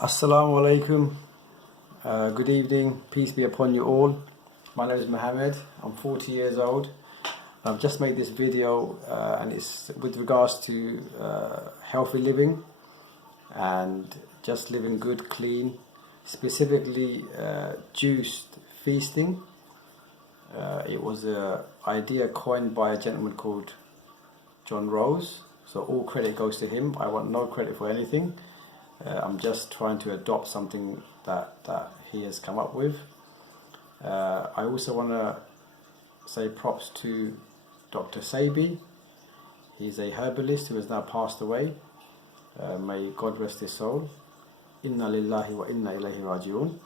Assalamu alaikum. Good evening. Peace be upon you all. My name is Mohammed. I'm 40 years old. I've just made this video and it's with regards to healthy living and just living good, clean, specifically juiced feasting. It was an idea coined by a gentleman called John Rose. So all credit goes to him. I want no credit for anything. I'm just trying to adopt something that he has come up with. I also want to say props to Dr. Sebi. He's a herbalist who has now passed away. May God rest his soul. Inna lillahi wa inna ilayhi raji'un.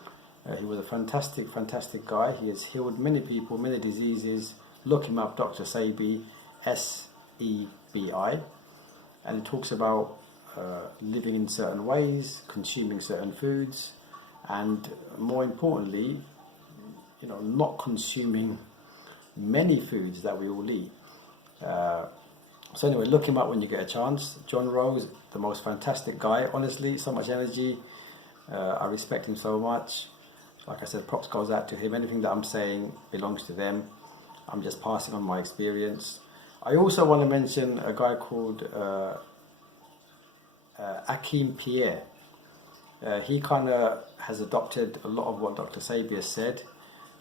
He was a fantastic guy. He has healed many people, many diseases. Look him up, Dr. Sebi, S-E-B-I. And he talks about living in certain ways, consuming certain foods, and more importantly, not consuming many foods that we all eat. So anyway, look him up when you get a chance. John Rose, the most fantastic guy. Honestly, so much energy. I respect him so much. Like I said, props goes out to him. Anything that I'm saying belongs to them. I'm just passing on my experience. I also want to mention a guy called Akim Pierre. He kind of has adopted a lot of what Dr. Sebi has said.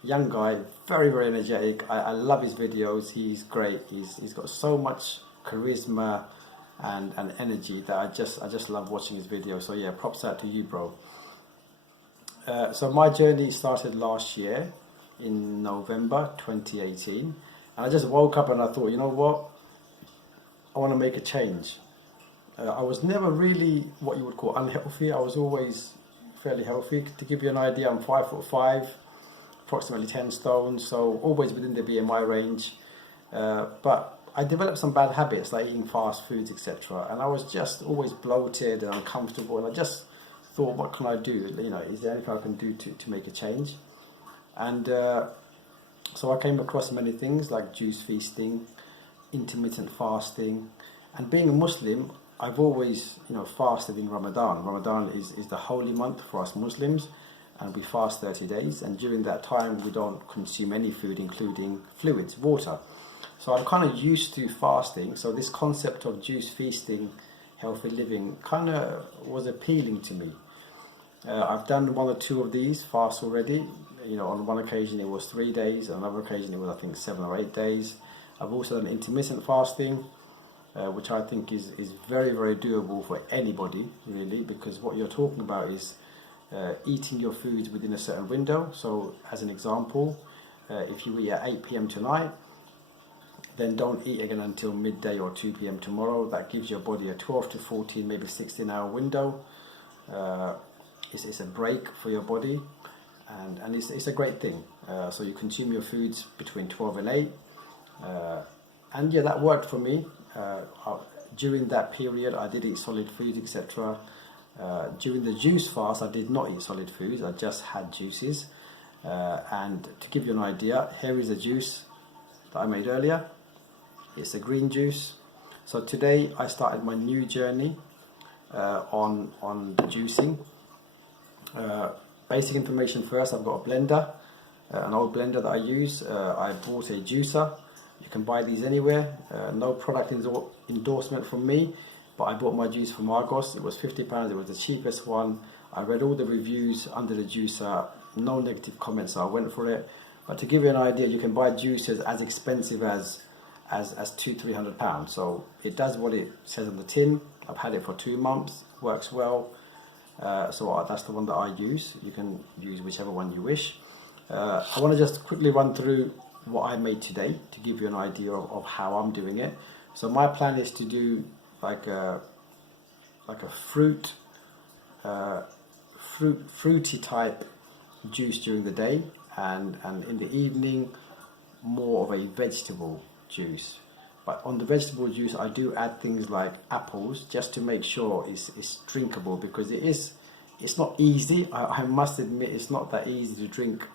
Young guy, very energetic. I love his videos. He's great. He's got so much charisma and energy that I just love watching his videos. So yeah, props out to you, bro. So my journey started last year in November 2018, and I just woke up and I thought, you know what, I want to make a change. I was never really what you would call unhealthy. I was always fairly healthy. To give you an idea, I'm 5'5", approximately 10 stone, so always within the BMI range. But I developed some bad habits like eating fast foods, etc. And I was just always bloated and uncomfortable. And I just thought, what can I do? Is there anything I can do to make a change? And so I came across many things like juice feasting, intermittent fasting, and being a Muslim, I've always, fasted in Ramadan. Ramadan is the holy month for us Muslims, and we fast 30 days. And during that time, we don't consume any food, including fluids, water. So I'm kind of used to fasting. So this concept of juice feasting, healthy living, kind of was appealing to me. I've done one or two of these fasts already. On one occasion it was 3 days, on another occasion it was I think 7 or 8 days. I've also done intermittent fasting, which I think is very doable for anybody really, because what you're talking about is eating your foods within a certain window. So as an example, if you eat at 8 p.m. tonight, then don't eat again until midday or 2 p.m. tomorrow. That gives your body a 12 to 14, maybe 16-hour window. It's a break for your body, and it's a great thing. So you consume your foods between 12 and 8. And yeah, that worked for me. During that period, I did eat solid foods, etc. During the juice fast, I did not eat solid foods. I just had juices. And to give you an idea, here is a juice that I made earlier. It's a green juice. So today I started my new journey on the juicing. Basic information first. I've got a blender, an old blender that I use. I bought a juicer. You can buy these anywhere. No product endorsement from me, but I bought my juice from Argos. It was £50. It was the cheapest one. I read all the reviews under the juicer. No negative comments, so I went for it. But to give you an idea, you can buy juicers as expensive as £200-300. So it does what it says on the tin. I've had it for 2 months. Works well. So that's the one that I use. You can use whichever one you wish. I want to just quickly run through what I made today to give you an idea of how I'm doing it. So my plan is to do like a fruity type juice during the day, and in the evening more of a vegetable juice. But on the vegetable juice I do add things like apples just to make sure it's drinkable, because it's not easy. I must admit it's not that easy to drink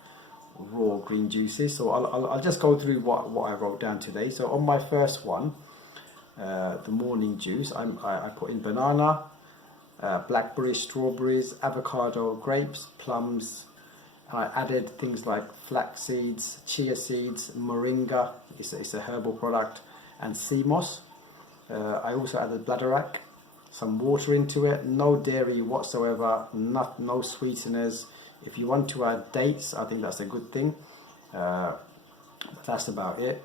raw green juices. So I'll just go through what I wrote down today. So on my first one, the morning juice, I put in banana, blackberries, strawberries, avocado, grapes, plums. I added things like flax seeds, chia seeds, moringa, it's a herbal product, and sea moss. I also added bladderwrack, some water into it, no dairy whatsoever, no sweeteners. If you want to add dates, I think that's a good thing. But that's about it.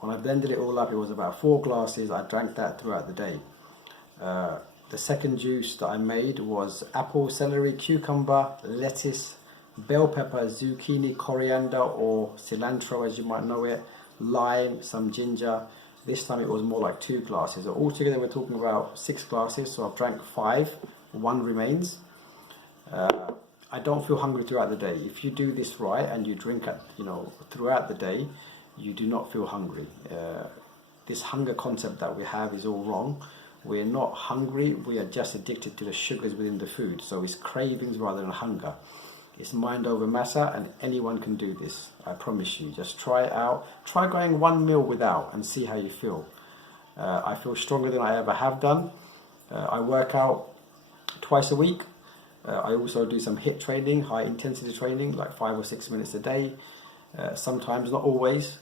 When I blended it all up, it was about 4 glasses. I drank that throughout the day. The second juice that I made was apple, celery, cucumber, lettuce, bell pepper, zucchini, coriander or cilantro as you might know it, lime, some ginger. This time it was more like 2 glasses. So altogether we're talking about 6 glasses, so I've drank 5, 1 remains. I don't feel hungry throughout the day. If you do this right and you drink throughout the day, you do not feel hungry. This hunger concept that we have is all wrong. We're not hungry, we are just addicted to the sugars within the food. So it's cravings rather than hunger. It's mind over matter, and anyone can do this. I promise you. Just try it out. Try going 1 meal without and see how you feel. I feel stronger than I ever have done. I work out twice a week. I also do some HIIT training, high intensity training, like 5 or 6 minutes a day. Sometimes, not always.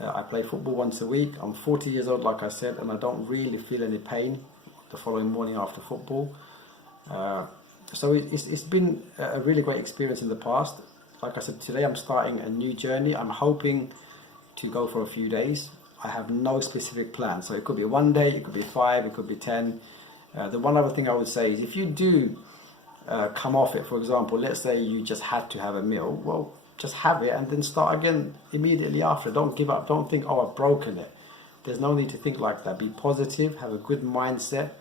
I play football once a week. I'm 40 years old, like I said, and I don't really feel any pain the following morning after football. So it's been a really great experience in the past. Like I said, today I'm starting a new journey. I'm hoping to go for a few days. I have no specific plan. So it could be 1 day, it could be 5, it could be 10. The one other thing I would say is if you do come off it, for example, let's say you just had to have a meal, well, just have it and then start again immediately after. Don't give up. Don't think, oh, I've broken it. There's no need to think like that. Be positive, have a good mindset.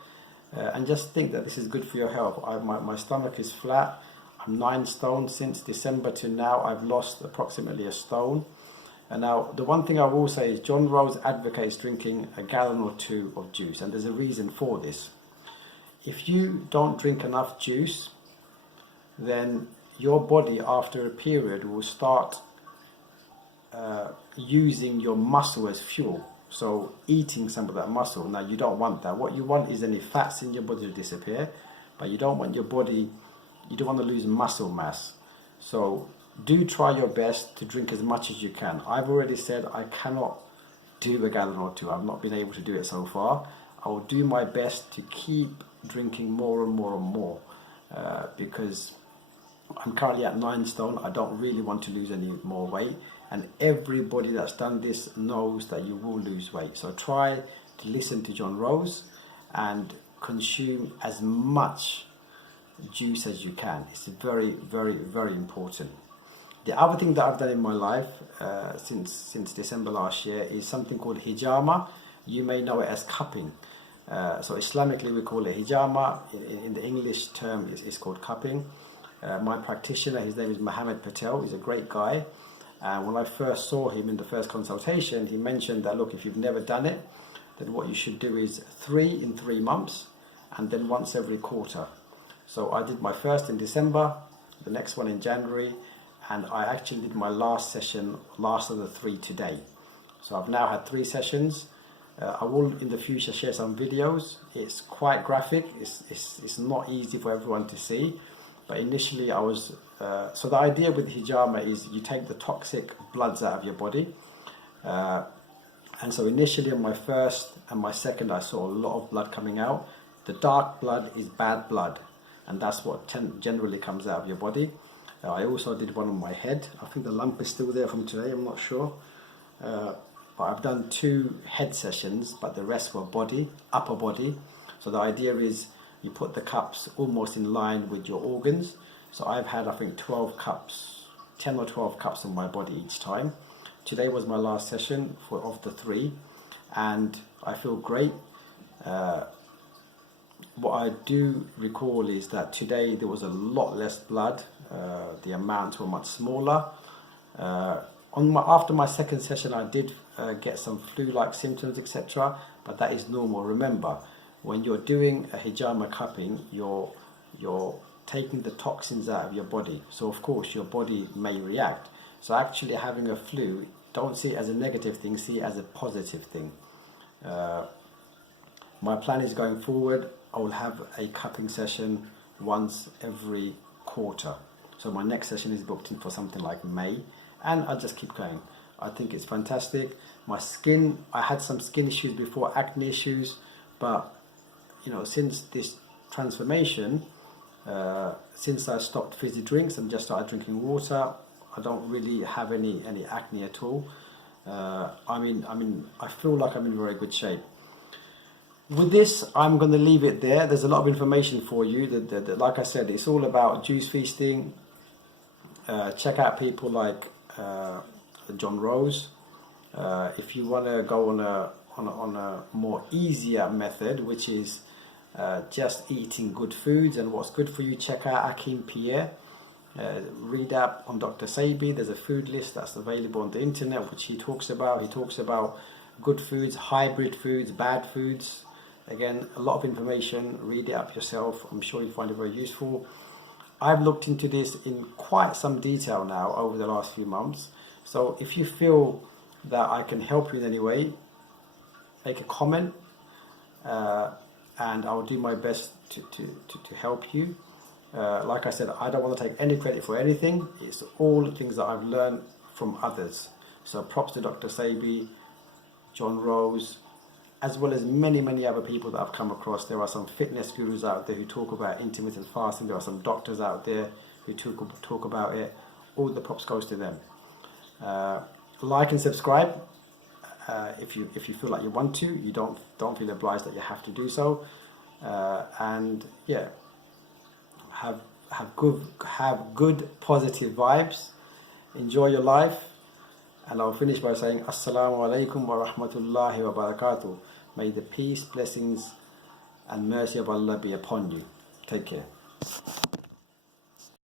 And just think that this is good for your health. My stomach is flat. I'm 9 stone. Since December to now, I've lost approximately 1 stone. And now, the one thing I will say is John Rose advocates drinking 1 gallon or 2 of juice. And there's a reason for this. If you don't drink enough juice, then your body, after a period, will start using your muscle as fuel. So eating some of that muscle. Now you don't want that. What you want is any fats in your body to disappear, but you don't want your body, you don't want to lose muscle mass. So do try your best to drink as much as you can. I've already said I cannot do 1 gallon or 2. I've not been able to do it so far. I will do my best to keep drinking more and more and more because I'm currently at 9 stone. I don't really want to lose any more weight. And everybody that's done this knows that you will lose weight. So try to listen to John Rose and consume as much juice as you can. It's very, very, very important. The other thing that I've done in my life since December last year is something called hijama. You may know it as cupping. So Islamically we call it hijama. In the English term it's called cupping. My practitioner, his name is Mohammed Patel. He's a great guy. And when I first saw him in the first consultation, he mentioned that, look, if you've never done it, then what you should do is 3 in 3 months and then once every quarter. So I did my first in December, the next one in January, and I actually did my last session, last of the 3 today. So I've now had 3 sessions. I will in the future share some videos. It's quite graphic. It's not easy for everyone to see. But initially I was, so the idea with hijama is you take the toxic bloods out of your body. And so initially on my first and my second, I saw a lot of blood coming out. The dark blood is bad blood. And that's what generally comes out of your body. I also did one on my head. I think the lump is still there from today, I'm not sure. But I've done 2 head sessions, but the rest were body, upper body. So the idea is you put the cups almost in line with your organs. So I've had, I think, 12 cups, 10 or 12 cups on my body each time. Today was my last session of the 3, and I feel great. What I do recall is that today there was a lot less blood. The amounts were much smaller. After my second session, I did get some flu-like symptoms, etc. But that is normal. Remember, when you're doing a hijama cupping, you're taking the toxins out of your body. So of course your body may react. So actually having a flu, don't see it as a negative thing, see it as a positive thing. My plan is going forward, I will have a cupping session once every quarter. So my next session is booked in for something like May, and I'll just keep going. I think it's fantastic. My skin, I had some skin issues before, acne issues, but you know, since this transformation, since I stopped fizzy drinks and just started drinking water, I don't really have any acne at all. I feel like I'm in very good shape. With this, I'm going to leave it there. There's a lot of information for you. Like I said, it's all about juice feasting. Check out people like John Rose. If you want to go on a more easier method, which is just eating good foods and what's good for you, check out Akim Pierre. Read up on Dr. Sebi. There's a food list that's available on the internet, which he talks about. He talks about good foods, hybrid foods, bad foods. Again, a lot of information. Read it up yourself. I'm sure you find it very useful. I've looked into this in quite some detail now over the last few months. So if you feel that I can help you in any way, make a comment, and I'll do my best to help you. Like I said, I don't want to take any credit for anything. It's all things that I've learned from others. So props to Dr. Sebi, John Rose, as well as many other people that I've come across. There are some fitness gurus out there who talk about intermittent fasting. There are some doctors out there who talk about it. All the props goes to them. Like and subscribe if you feel like you want to. You don't feel obliged that you have to do so. And yeah, have good positive vibes. Enjoy your life. And I'll finish by saying Assalamu alaikum wa rahmatullahi wa barakatuh. May the peace, blessings and mercy of Allah be upon you. Take care.